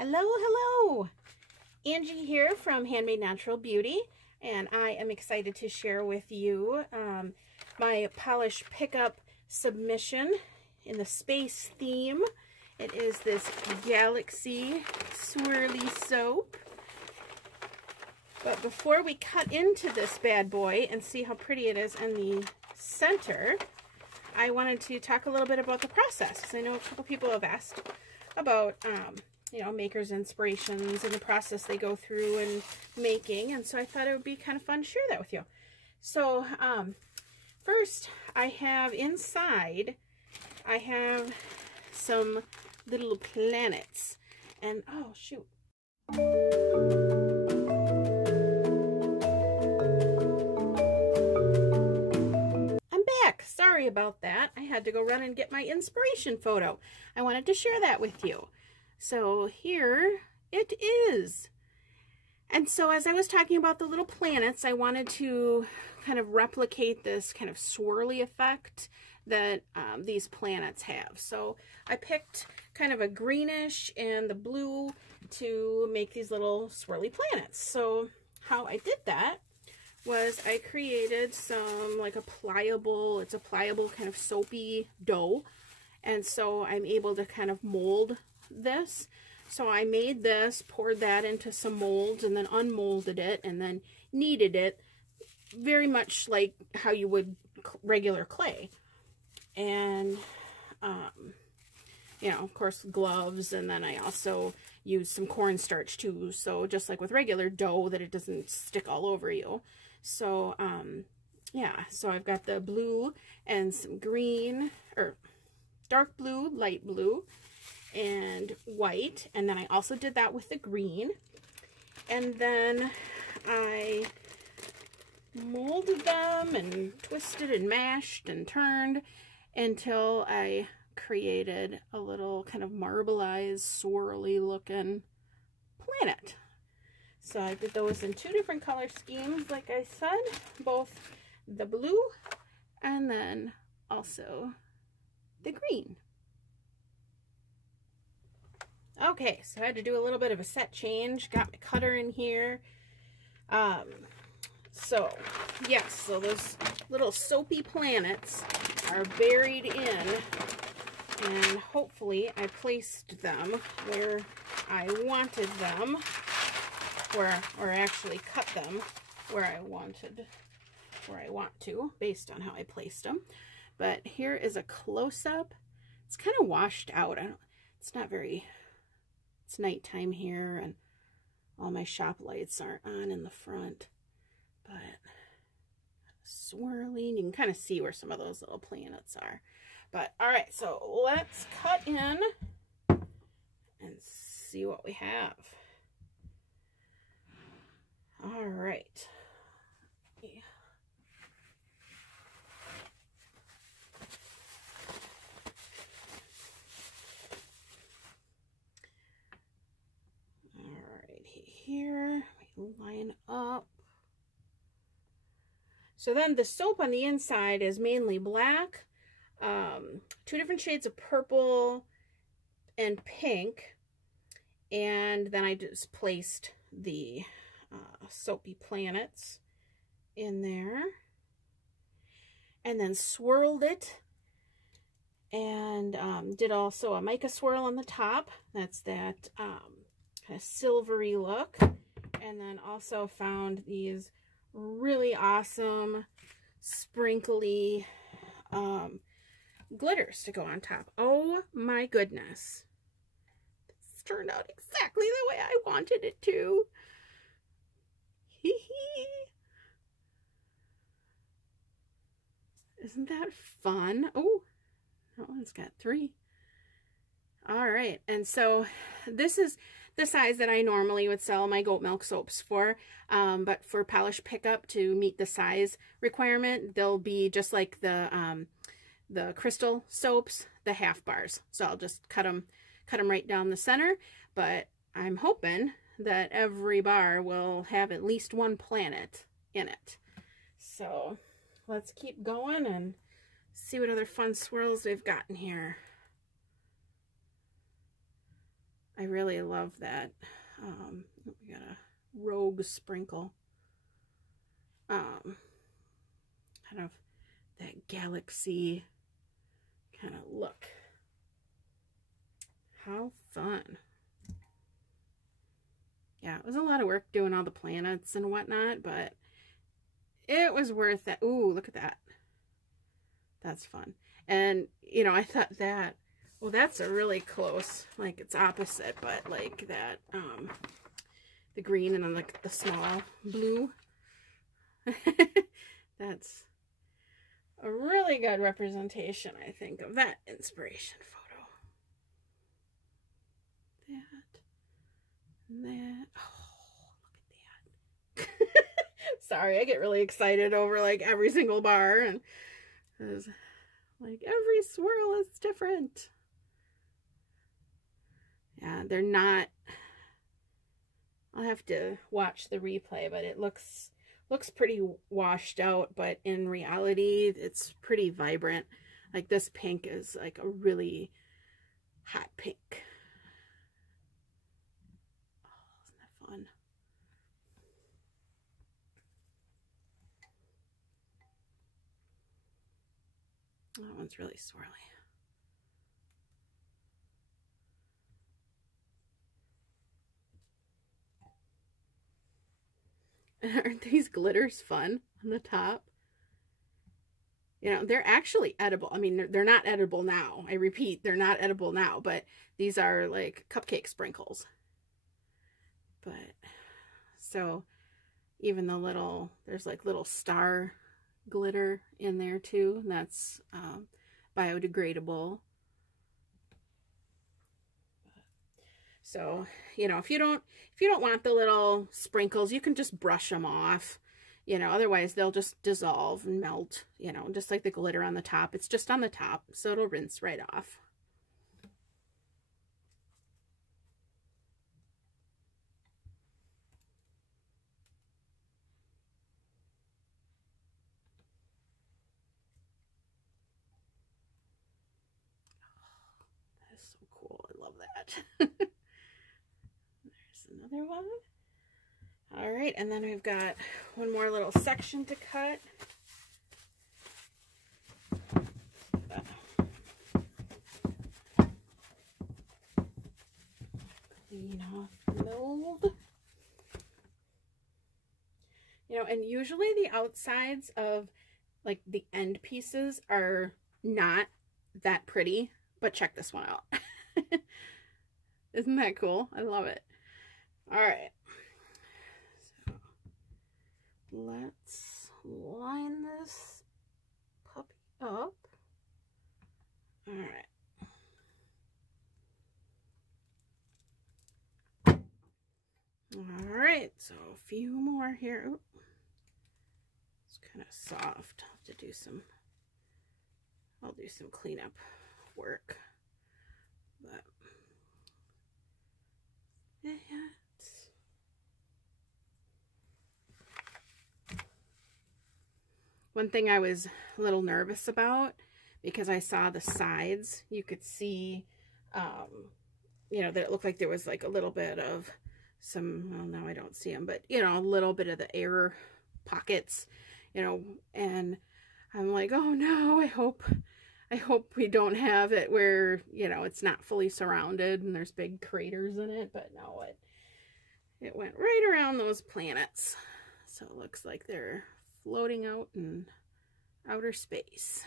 Hello, hello! Angie here from Handmade Natural Beauty, and I am excited to share with you my polish pickup submission in the space theme. It is this Galaxy swirly soap. But before we cut into this bad boy and see how pretty it is in the center, I wanted to talk a little bit about the process, because I know a couple people have asked about you know, makers' inspirations and the process they go through in making, and so I thought it would be kind of fun to share that with you. So first, I have inside, I have some little planets, and oh shoot. I'm back. Sorry about that. I had to go run and get my inspiration photo. I wanted to share that with you. So here it is. And so as I was talking about the little planets, I wanted to kind of replicate this kind of swirly effect that these planets have. So I picked kind of a greenish and the blue to make these little swirly planets. So how I did that was I created some like it's a pliable kind of soapy dough. And so I'm able to kind of mold this. So I made this, poured that into some molds, and then unmolded it, and then kneaded it very much like how you would regular clay. And you know, of course, gloves, and then I also used some cornstarch too, so just like with regular dough, that it doesn't stick all over you. So yeah, so I've got the blue and some green, or dark blue, light blue, and white, and then I also did that with the green. And then I molded them and twisted and mashed and turned until I created a little kind of marbleized, swirly looking planet. So I did those in two different color schemes, like I said, both the blue and then also the green. Okay, so I had to do a little bit of a set change. Got my cutter in here. So yes, so those little soapy planets are buried in, and hopefully I placed them where I wanted them, or actually cut them where I want to, based on how I placed them. But here is a close-up. It's kind of washed out. It's not very... It's nighttime here, and all my shop lights aren't on in the front, but swirling, you can kind of see where some of those little planets are. But all right, so let's cut in and see what we have. All right. Yeah. Here, we line up. So then the soap on the inside is mainly black, two different shades of purple and pink, and then I just placed the soapy planets in there, and then swirled it, and did also a mica swirl on the top. That's that kind of silvery look. And then also found these really awesome sprinkly glitters to go on top. Oh my goodness, this turned out exactly the way I wanted it to. Hee hee. Isn't that fun? Oh, that one's got 3. All right, and so this is the size that I normally would sell my goat milk soaps for, but for polish pickup, to meet the size requirement, they'll be just like the crystal soaps, the half bars. So I'll just cut them right down the center, but I'm hoping that every bar will have at least one planet in it. So let's keep going and see what other fun swirls we've got in here. I really love that. We got a rogue sprinkle. Kind of that galaxy kind of look. How fun. Yeah, it was a lot of work doing all the planets and whatnot, but it was worth it. Ooh, look at that. That's fun. And, you know, I thought that, well, that's a really close, like, it's opposite, but like that, the green and then like the small blue. That's a really good representation, I think, of that inspiration photo. That. Oh, look at that. Sorry, I get really excited over like every single bar, and like every swirl is different. Yeah, they're not. I'll have to watch the replay, but it looks pretty washed out, but in reality it's pretty vibrant. Like this pink is like a really hot pink. Oh, isn't that fun? That one's really swirly. Aren't these glitters fun on the top? You know, they're actually edible. I mean, they're not edible now. I repeat, they're not edible now, but these are like cupcake sprinkles. But, so, even the little, there's like little star glitter in there too. And that's biodegradable. So, you know, if you don't want the little sprinkles, you can just brush them off. You know, otherwise they'll just dissolve and melt, you know, just like the glitter on the top. It's just on the top, so it'll rinse right off. Oh, that is so cool. I love that. There's another one. All right, and then we've got one more little section to cut. Clean off the mold. You know, and usually the outsides of like the end pieces are not that pretty, but check this one out. Isn't that cool? I love it. All right. Let's line this puppy up. All right. All right, so a few more here. Ooh. It's kind of soft. I'll have to do some, I'll do some cleanup work. But yeah. One thing I was a little nervous about, because I saw the sides, you could see, you know, that it looked like there was like a little bit of some, well, now I don't see them, but, you know, a little bit of the air pockets, you know, and I'm like, oh no, I hope we don't have it where, you know, it's not fully surrounded and there's big craters in it, but no, it went right around those planets. So it looks like they're floating out in outer space.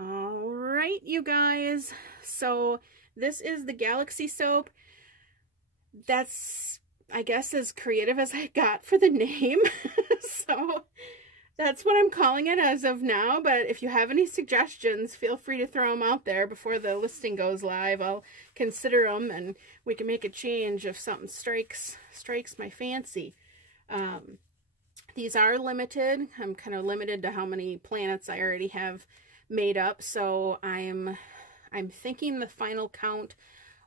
All right, you guys. So this is the Galaxy soap. That's, I guess, as creative as I got for the name. So that's what I'm calling it as of now. But if you have any suggestions, feel free to throw them out there before the listing goes live. I'll consider them, and we can make a change if something strikes my fancy. These are limited. I'm kind of limited to how many planets I already have made up. So I'm thinking the final count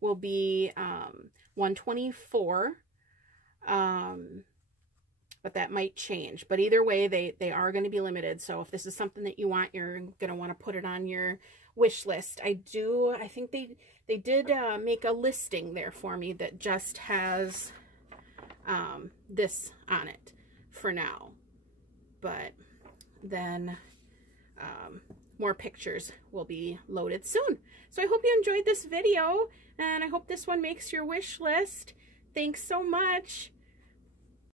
will be 124. but that might change. But either way, they are going to be limited. So if this is something that you want, you're going to want to put it on your wish list. I think they did make a listing there for me that just has this on it for now. But then more pictures will be loaded soon. So I hope you enjoyed this video, and I hope this one makes your wish list. Thanks so much.